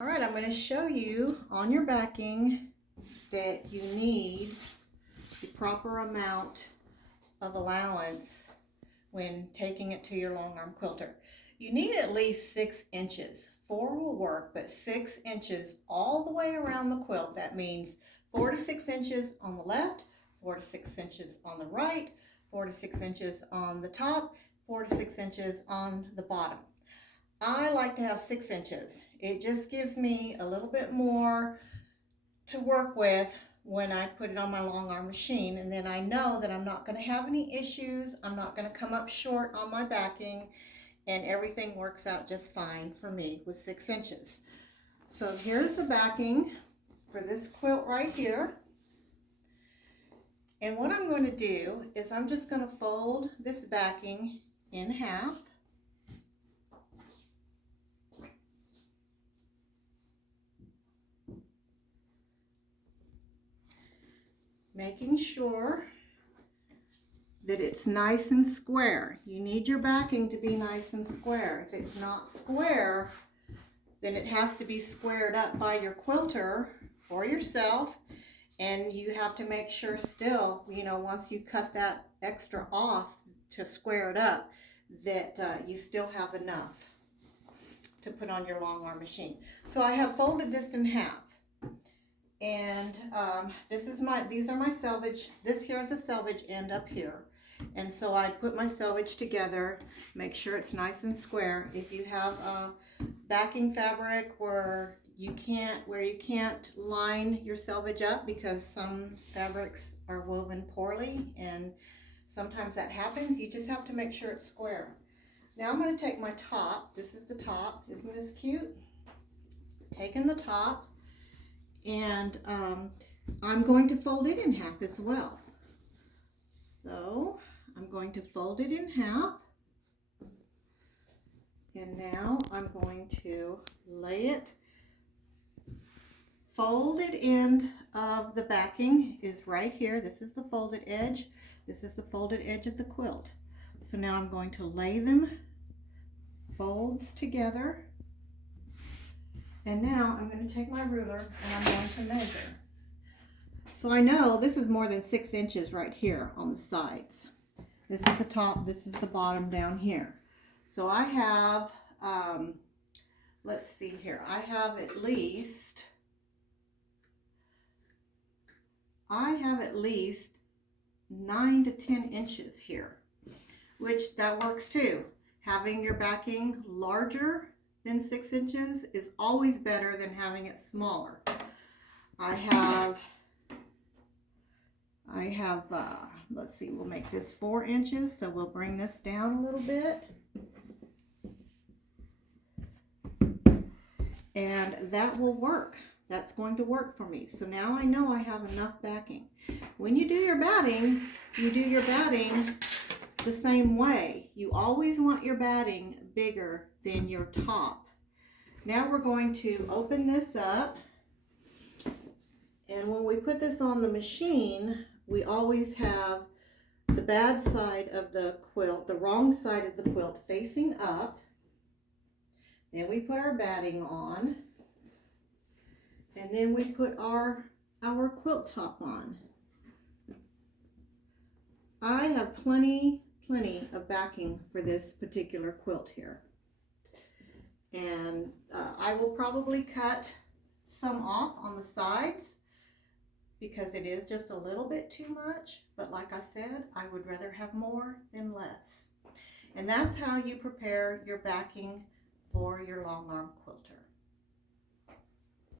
All right, I'm going to show you on your backing that you need the proper amount of allowance when taking it to your longarm quilter. You need at least 6 inches. 4 will work, but 6 inches all the way around the quilt. That means 4 to 6 inches on the left, 4 to 6 inches on the right, 4 to 6 inches on the top, 4 to 6 inches on the bottom. I like to have 6 inches. It just gives me a little bit more to work with when I put it on my long arm machine, and then I know that I'm not going to have any issues. I'm not going to come up short on my backing, and everything works out just fine for me with 6 inches. So here's the backing for this quilt right here. And what I'm going to do is I'm just going to fold this backing in half. Making sure that it's nice and square. You need your backing to be nice and square. If it's not square, then it has to be squared up by your quilter or yourself, and you have to make sure still, once you cut that extra off to square it up, that you still have enough to put on your long arm machine. So I have folded this in half. And these are my selvage. This here is a selvage end up here. And so I put my selvage together, make sure it's nice and square. If you have a backing fabric where you can't line your selvage up because some fabrics are woven poorly, and sometimes that happens, you just have to make sure it's square. Now I'm going to take my top. This is the top. Isn't this cute? Taking the top. And I'm going to fold it in half as well. So I'm going to fold it in half. And now I'm going to lay it. Folded end of the backing is right here. This is the folded edge. This is the folded edge of the quilt. So now I'm going to lay them folds together. And now I'm going to take my ruler and I'm going to measure. So I know this is more than 6 inches right here on the sides. This is the top, this is the bottom down here. So I have, let's see here, I have at least 9 to 10 inches here, which that works too. Having your backing larger than 6 inches is always better than having it smaller. I have, let's see, we'll make this 4 inches, so we'll bring this down a little bit. And that will work. That's going to work for me. So now I know I have enough backing. When you do your batting, you do your batting the same way. You always want your batting bigger than your top. Now we're going to open this up, and when we put this on the machine, we always have the bad side of the quilt, the wrong side of the quilt facing up. Then we put our batting on, and then we put our quilt top on. I have plenty of backing for this particular quilt here. And I will probably cut some off on the sides because it is just a little bit too much. But like I said, I would rather have more than less. And that's how you prepare your backing for your long arm quilter.